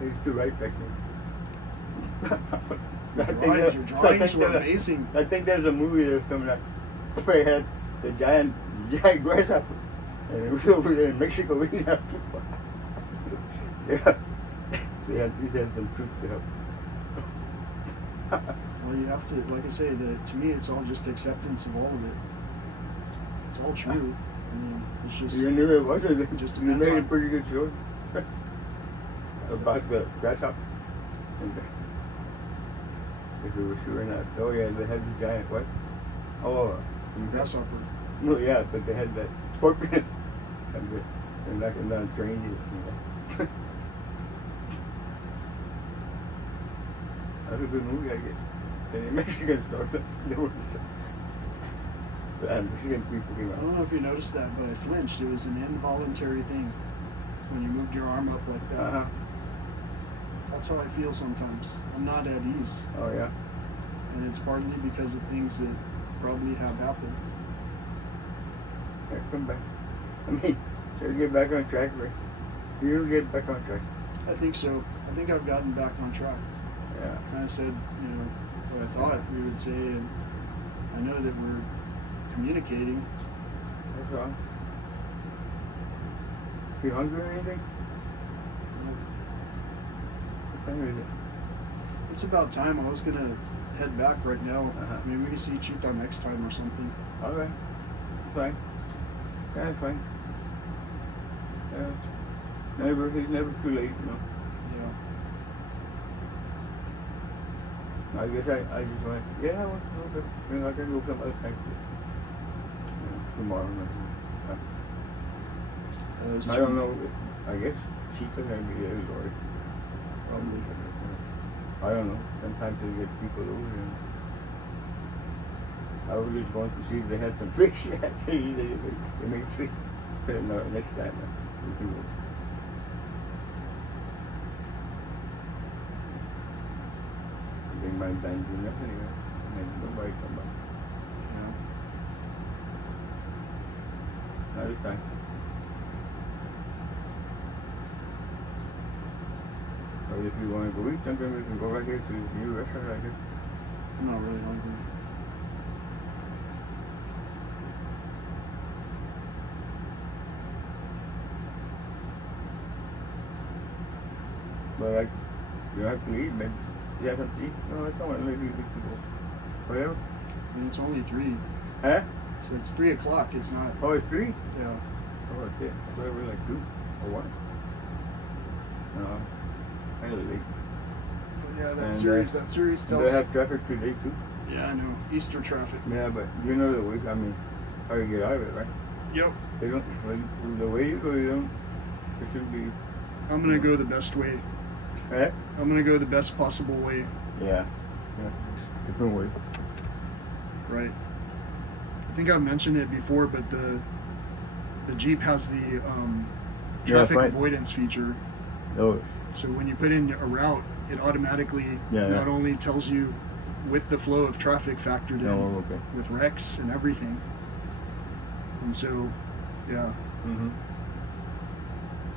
I used to write back then. Your drawings were amazing. I think there's a movie that was coming out. They had the giant grasshopper, and it was over there in Mexico eating up people. Yeah, they had some truth to help. Well, you have to, like I say, to me, it's all just acceptance of all of it. It's all true. I mean, it's just. You knew it wasn't. Just You depends made a on- pretty good story about the grasshopper. If it was sure or not. Oh yeah, they had the giant what? Oh, Grasshopper. no, yeah, but they had that scorpion. And they're knocking down trains. You know. That's a good movie, I guess. And the Mexican stars, they were. The Mexican people came I out. don't know if you noticed that, but I flinched. It was an involuntary thing when you moved your arm up like that. Uh-huh. That's how I feel sometimes. I'm not at ease. Oh yeah. And it's partly because of things that probably have happened. Yeah, come back. I mean, you'll get back on track, Ray. You'll get back on track. I think so. I think I've gotten back on track. Yeah. Kind of said, you know, what I thought we would say, and I know that we're communicating. That's all. You hungry or anything? What time is it? It's about time. I was gonna head back right now. Uh-huh. Maybe we can see Chita next time or something. All right. Fine. Yeah, it's fine. Yeah. It's never too late, you know. Yeah. I guess I just went, yeah, well, okay. Then I can go some other time. Tomorrow. I don't know. I guess chicas every day, Lord. Probably. I don't know. Sometimes they get people over here. I was just going to see if they had some fish. Actually, they make fish. No, next time we can go. They might bang you nothing anyway. And nobody come back. Yeah. Another time. Or if you want to go eat something, we can go right here to the new restaurant right here. I'm not really hungry. But like, you have to eat, man. You have to eat. No, I don't let you eat people. Whatever. I mean, it's only 3. Huh? So it's 3 o'clock. It's not. Oh, it's 3? Yeah. Oh, okay. Whatever, like 2 or 1. No, kind of late. Yeah, that And, series. That series And tells. they have traffic today too. Yeah, I know. Easter traffic. Yeah, but you know the way. I mean, how you get out of it, right? Yep. They don't. When, the way you go, you don't. It should be. I'm gonna go the best way. Eh? I'm gonna go the best possible way. Yeah. Yeah. Different way. Right. I think I've mentioned it before, but the Jeep has the traffic fine. avoidance feature. Oh. So when you put in a route, it automatically Yeah, not yeah. only tells you with the flow of traffic factored in, No. Okay. with wrecks and everything. And so, yeah. Mhm.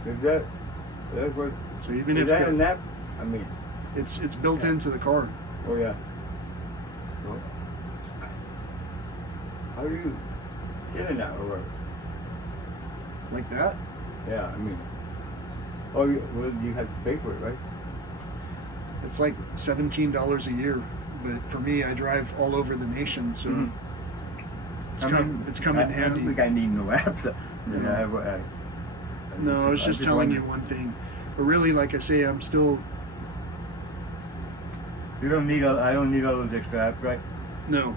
Is that? That's what. So even Is if that the- a nap? I mean. it's built Yeah. into the car. Oh yeah. So, how do you get a nap over? Like that. Yeah. I mean. Oh, well, you have to pay for it, right? It's like $17 a year, but for me, I drive all over the nation, so Mhm. it's come in I handy. don't think I need no apps. Yeah. I have, No, I was just telling you one thing, but really, like I say, I'm still You don't need. I don't need all those extra apps, right? no.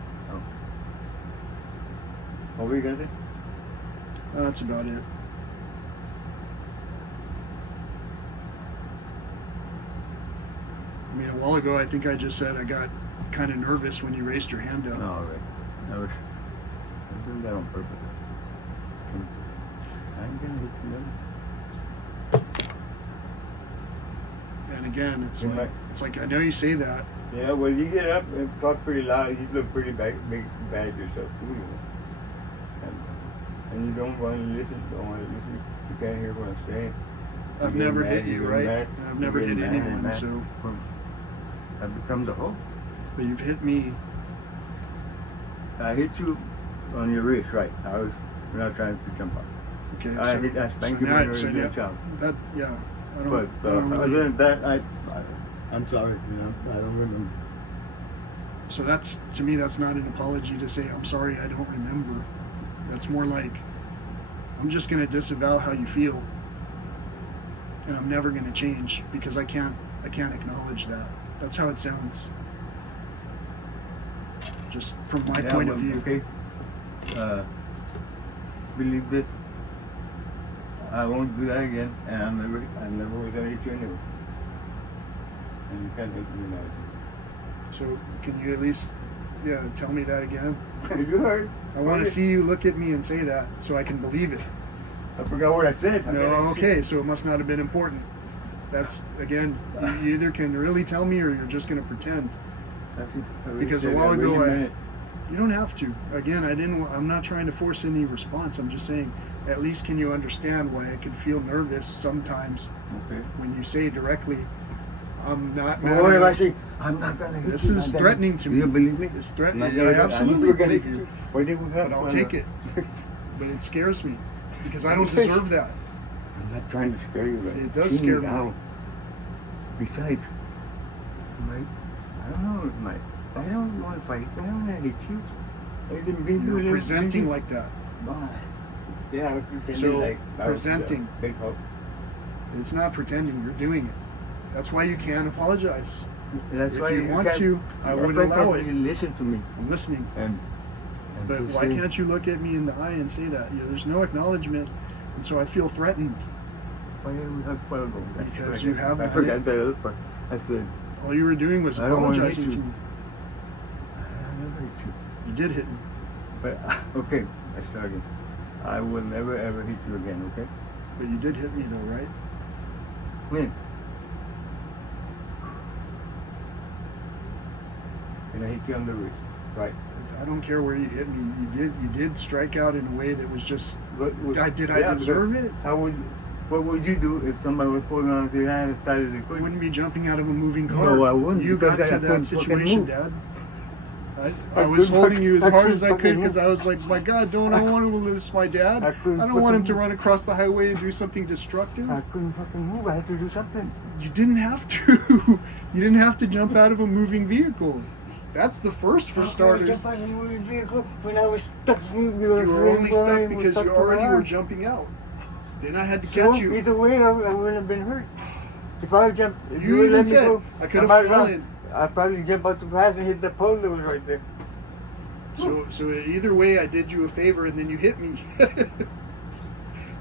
What were you gonna say? That's about it. I mean, a while ago, I think I just said I got kind of nervous when you raised your hand up. No, all right. I did that on purpose. I'm gonna hit you. And again, Right. it's like I know you say that. Yeah, well, you get up and talk pretty loud. You look pretty bad yourself too, you know. And you don't want to listen. Don't want to listen. You can't hear what I'm saying. I've You get never mad, hit you you, get right? mad, And I've you never get hit mad and anyone, mad. so. That becomes a whole. But you've hit me. I hit you on your wrist, right? I was not trying to jump up. Okay. I spanked you now- when you were so a now- little child. That yeah. I don't. But I don't really, other than that, I'm sorry. You know, I don't remember. so that's to me. That's not an apology to say I'm sorry. I don't remember. That's more like I'm just going to disavow how you feel, and I'm never going to change because I can't acknowledge that. That's how it sounds. Just from my Yeah, point of well, view. Okay. Believe this. I won't do that again, and I'm never was gonna hit you anyway. And you can't hit me now. So can you at least, tell me that again? You heard? I want to see you look at me and say that so I can believe it. I forgot what I said. No, okay, so it must not have been important. That's again, you either can really tell me or you're just going to pretend. Because a while ago you don't have to. Again, I'm not trying to force any response. I'm just saying, at least can you understand why I could feel nervous sometimes Okay. when you say directly, I'm not Well, what if I mad. say, I'm not gonna hit This you, is I'm not threatening gonna-" to Do you me. believe me? It's I'm threatening. not I gonna- absolutely you're gonna believe hit you. Why did we have But I'll fun? take it. But it scares me because I don't deserve that. I'm not trying to scare you, but It does scare me. Out. Besides, Mike, I don't know, Mike. I don't want to fight. I don't want to hit you. I didn't mean to. You're presenting like that. Yeah, I was pretending So, like I was, presenting. big hope. It's not pretending. You're doing it. That's why you can't apologize. That's If why you want can't- to, I that's would why allow you it. listen to me. I'm listening. And But just why say- can't you look at me in the eye and say that? There's no acknowledgement, and so I feel threatened. why did we have fun? Because you have I had forgot it. the other part. I said, All you were doing was I don't wanna apologizing hit to you. me. I never hit you. You did hit me. But, okay, I start again. I will never ever hit you again, okay? But you did hit me though, right? When? And I hit you on the wrist, right? I don't care where you hit me. You did strike out in a way that was just. Did I Yeah, deserve but it? what would you do if somebody was pulling on your hand and started to I quit? wouldn't be jumping out of a moving car. No, I wouldn't, You got because to I that couldn't fucking situation, move. Dad. I I was couldn't holding you as fucking- I hard as I couldn't could fucking because move. I was like, my God, don't I want to lose my dad? I I couldn't don't want him fucking to run across the highway and do something destructive. I couldn't fucking move. I had to do something. You didn't have to. You didn't have to jump out of a moving vehicle. That's the first for starters. Jump out of the moving vehicle when I was stuck. You You were only stuck because you already were jumping out. Then I had to catch you. Either way, I wouldn't have been hurt. If I had jumped, if You would even let me said, go, I could have might gone. fallen. I'd probably jump out the path and hit the pole that was right there. So either way, I did you a favor and then you hit me.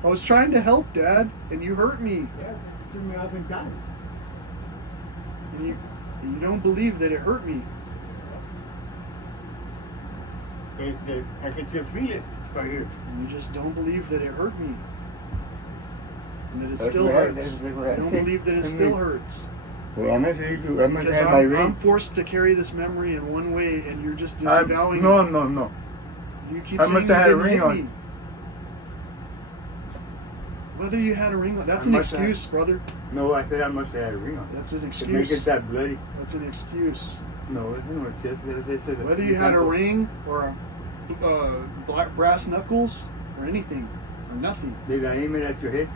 I was trying to help, Dad, and you hurt me. Yeah, took me off in time. And you don't believe that it hurt me. I can still feel it right here. You just don't believe that it hurt me. And that it That's still right, hurts. that's what I You don't think. believe that it I still mean- hurts. Well, I must say you. I must Because have my I'm ring. forced to carry this memory in one way, and you're just No, disavowing it. no. You keep I saying must you have had a didn't ring hit on. me. Whether you had a ring on, that's I an must have. excuse, brother. No, I said I must have had a ring on. That's an To make excuse. it that bloody. That's an excuse. No, it's not just. They said Whether you had a ring or a black brass knuckles or anything or nothing, Did I aim it at your head?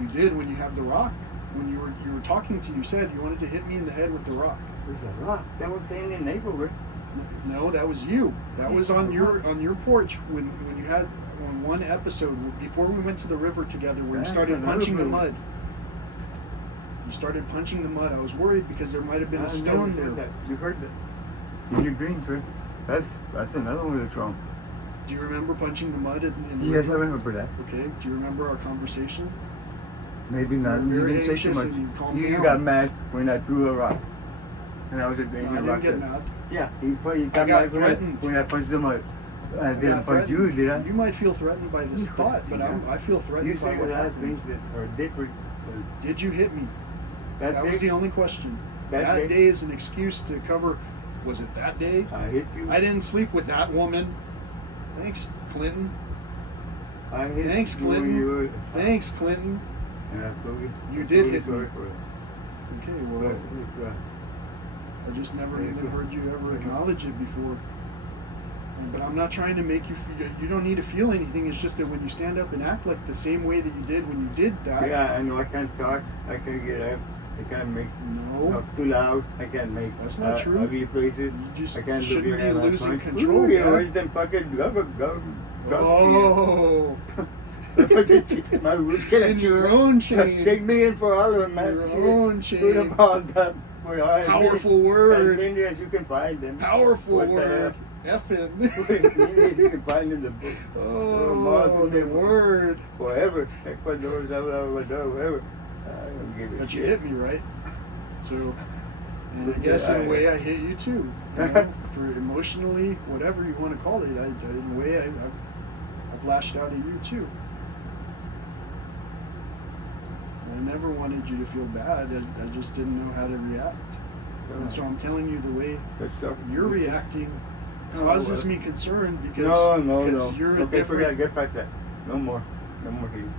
you did when you had the rock. When you were talking to, you said you wanted to hit me in the head with the rock. There's a rock. That was in the neighborhood. No, that was you. That was on your porch when you had on one episode before we went to the river together where you That's started another punching the move. mud. You started punching the mud. I was worried because there might have been I a never stone said there. that. You heard that. In your dreams, right? That's another one that's wrong. Do you remember punching the mud in the Yes, I river? remember that. Okay. Do you remember our conversation? Maybe not. You were very didn't say too anxious much. and you calmed me You down. got mad when I threw a rock. And I was at the No, end I of the didn't rock. get there. mad. Yeah, he got got mad threatened. when I punched him out. I I didn't got punch you, threatened. did I? You might feel threatened by this You thought, but could, I feel You threatened by say what that happened. things that are different. Did you hit me? That That was day, the only question. That That day? day is an excuse to cover. Was it that day? I hit you. I didn't sleep with that woman. Thanks, Clinton. I hit Thanks, you when Clinton. you were- Thanks, Clinton. And I told you. You I did told you hit me. sorry for it. Okay, But well, it's, I just never Thank even you. heard you ever acknowledge it before. But I'm not trying to make you feel. You don't need to feel anything. It's just that when you stand up and act like the same way that you did when you did that. yeah, I know I can't talk. I can't get up. I can't make No. talk too loud. I can't make That's not true. ugly faces. You just I can't shouldn't look be your hand like losing mine. control, Ooh, you man. always them fucking go. Oh. My roots get In your own chain. Take me in for all of them, man. Your own chain. Put them all down. Put all- Powerful As word. many as you can find them. Powerful What the word. hell? As Effing. many as you can find in the book. Oh, the word. Forever. Ecuador, whatever. I don't give a But you shit. hit me, right? So, and I guess in a way I hit you too. You know, for emotionally, whatever you want to call it, in a way I've lashed out at you too. And I never wanted you to feel bad. I just didn't know how to react. And so I'm telling you the way That's stuff. you're reacting Oh, causes well. me concern because No. because you're a Okay, forget. different. Get back that. No more hitting.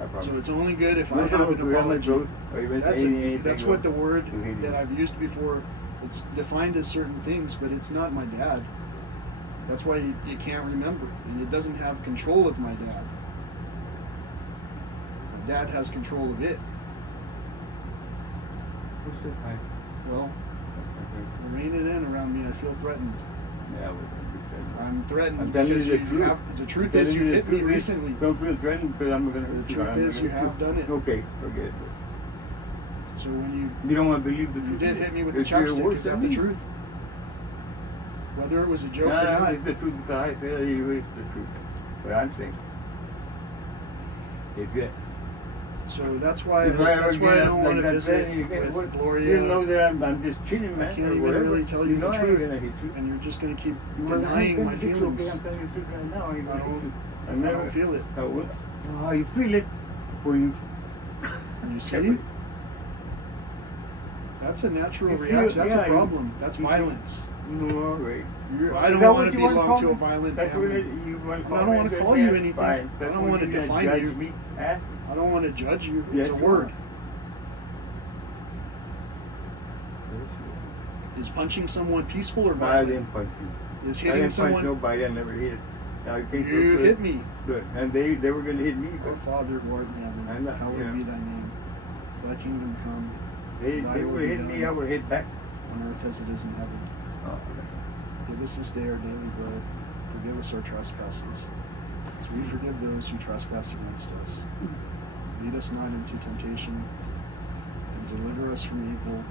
I promise. So it's only good if I No, have an if you have my apology. throat or even That's saying anything that's wrong. what the word to hit that you. I've used before. It's defined as certain things, but it's not my dad. That's why you can't remember, and it doesn't have control of my dad. My dad has control of it. Who's the guy? Well, Okay. rein it in around me. I feel threatened. Yeah, we're I'm threatened I'm telling you because the you truth. have. The truth Telling is you you the hit me truth is, recently. Don't feel threatened because I'm gonna The hurt you. truth I'm is gonna you hurt have done it. Okay, forget it. So when You don't want to believe the you truth. did hit me with the If you're chopstick, worse is that than the me. truth? Whether it was a joke or Nah, not. it's the truth. I tell you, it's the truth. But I'm saying, if you, So that's why If I ever I get up don't like want to that, visit then you get- with what- Gloria. You know that I'm just kidding, man. I can't or even whatever. really tell you the know I ain't truth, gonna hit you. and you're just going to keep Well, denying my it's okay. feelings. I'm telling you the truth right now. I ain't gonna I don't- hit you. I I never don't feel it. How you feel it? Well, you. You see? That's a natural You feel- reaction. That's yeah, a problem. That's you- violence. No, all right. I Is don't that want what to you wanna belong call to a me? violent That's what family. you want to I call don't me. wanna That's call you fine. anything. Fine. I That's don't what wanna you gonna define judge you. me, huh? I don't want to judge you. Yes, It's a you word. are. Is punching someone peaceful or I violent? didn't punch you. Is I hitting didn't punch someone? nobody. I never hit. I think You hit me. Good. And they were going to hit me. Our But Father, Lord in I heaven, know, hallowed yeah. be thy name. Thy kingdom come, they Thy will would be hit me. done. I would hit back. on earth as it is in heaven. Oh, Give us this day our daily bread. Forgive us our trespasses, as we forgive those who trespass against us. Lead us not into temptation, and deliver us from evil.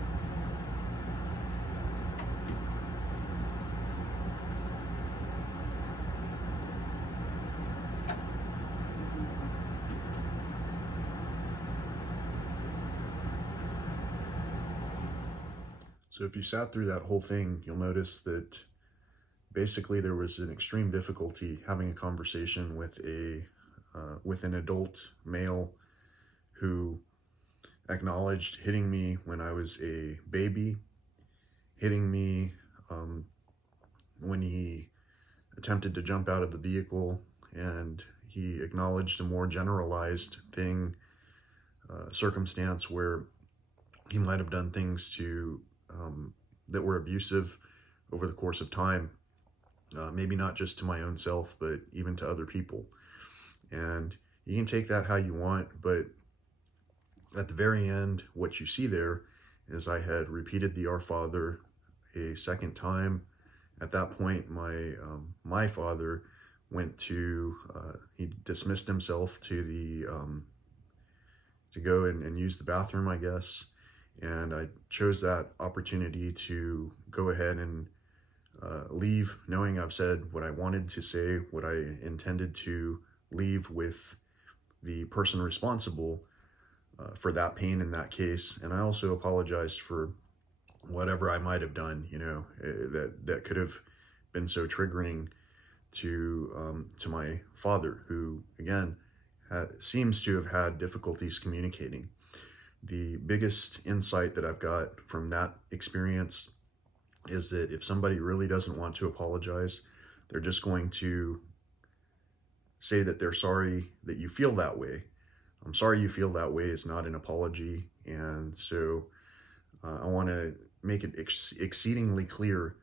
So if you sat through that whole thing, you'll notice that basically there was an extreme difficulty having a conversation with an adult male who acknowledged hitting me when I was a baby, hitting me when he attempted to jump out of the vehicle, and he acknowledged a more generalized circumstance where he might have done things that were abusive over the course of time, maybe not just to my own self, but even to other people. And you can take that how you want, but at the very end, what you see there is I had repeated the Our Father a second time. At that point, my father went to, he dismissed himself to go and use the bathroom, I guess. And I chose that opportunity to go ahead and leave, knowing I've said what I wanted to say, what I intended to leave with the person responsible for that pain in that case. And I also apologized for whatever I might have done, that could have been so triggering to my father, who again seems to have had difficulties communicating. The biggest insight that I've got from that experience is that if somebody really doesn't want to apologize, they're just going to say that they're sorry that you feel that way. I'm sorry you feel that way is not an apology. And so I want to make it exceedingly clear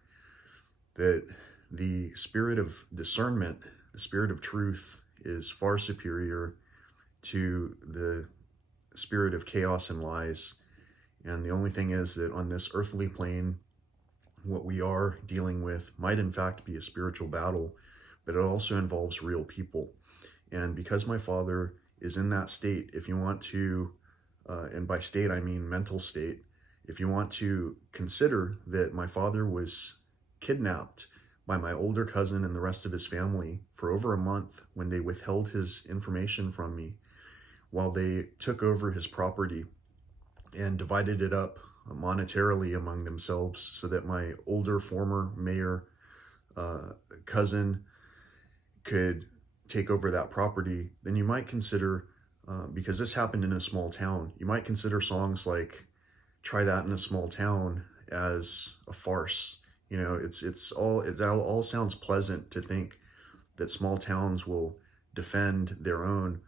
that the spirit of discernment, the spirit of truth, is far superior to the spirit of chaos and lies. And the only thing is that on this earthly plane, what we are dealing with might in fact be a spiritual battle, but it also involves real people. And because my father is in that state, if you want to, and by state I mean mental state, if you want to consider that my father was kidnapped by my older cousin and the rest of his family for over a month when they withheld his information from me, while they took over his property and divided it up monetarily among themselves so that my older former mayor cousin could take over that property, then you might consider, because this happened in a small town, you might consider songs like Try That in a Small Town as a farce. It all sounds pleasant to think that small towns will defend their own.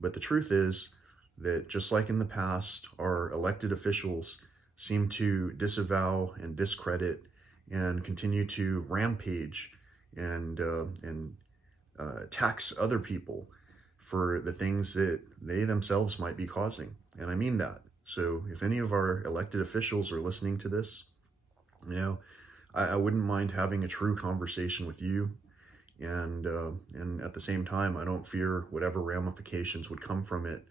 But the truth is that just like in the past, our elected officials seem to disavow and discredit and continue to rampage and tax other people for the things that they themselves might be causing. And I mean that. So if any of our elected officials are listening to this, I wouldn't mind having a true conversation with you. And at the same time, I don't fear whatever ramifications would come from it.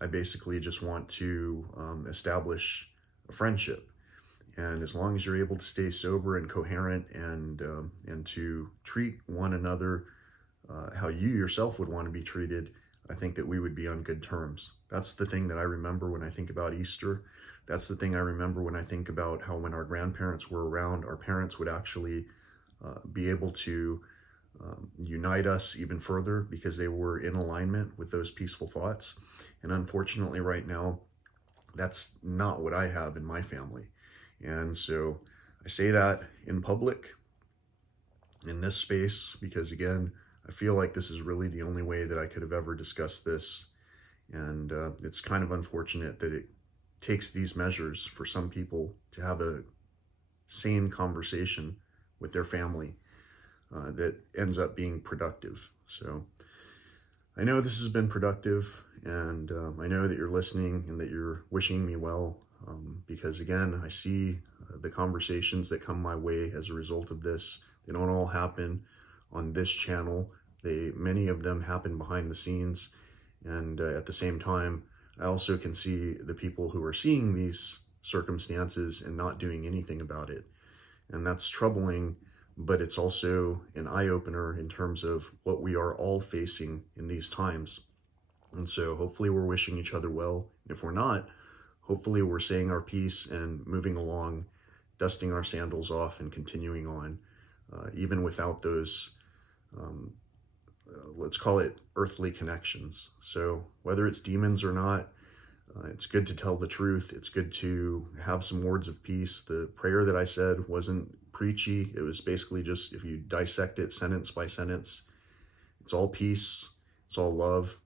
I basically just want to establish a friendship. And as long as you're able to stay sober and coherent and to treat one another how you yourself would want to be treated, I think that we would be on good terms. That's the thing that I remember when I think about Easter. That's the thing I remember when I think about how when our grandparents were around, our parents would actually be able to unite us even further because they were in alignment with those peaceful thoughts. And unfortunately, right now, that's not what I have in my family. And so I say that in public, in this space, because again, I feel like this is really the only way that I could have ever discussed this. And it's kind of unfortunate that it takes these measures for some people to have a sane conversation with their family that ends up being productive. So I know this has been productive, and I know that you're listening and that you're wishing me well, because again, I see the conversations that come my way as a result of this. They don't all happen on this channel. Many of them happen behind the scenes, and at the same time, I also can see the people who are seeing these circumstances and not doing anything about it. And that's troubling, but it's also an eye-opener in terms of what we are all facing in these times. And so hopefully we're wishing each other well. If we're not, hopefully we're saying our piece and moving along, dusting our sandals off and continuing on, even without those, let's call it earthly connections. So whether it's demons or not, it's good to tell the truth. It's good to have some words of peace. The prayer that I said wasn't preachy. It was basically just, if you dissect it sentence by sentence, it's all peace, it's all love,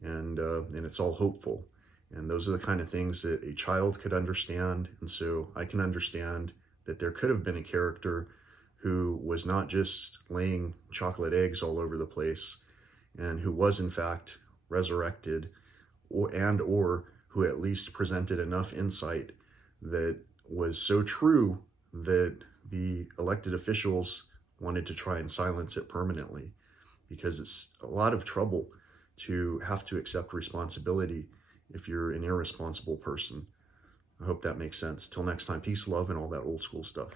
and it's all hopeful. And those are the kind of things that a child could understand. And so I can understand that there could have been a character who was not just laying chocolate eggs all over the place, and who was in fact resurrected, or who at least presented enough insight that was so true that the elected officials wanted to try and silence it permanently, because it's a lot of trouble to have to accept responsibility if you're an irresponsible person. I hope that makes sense. Till next time, peace, love, and all that old school stuff.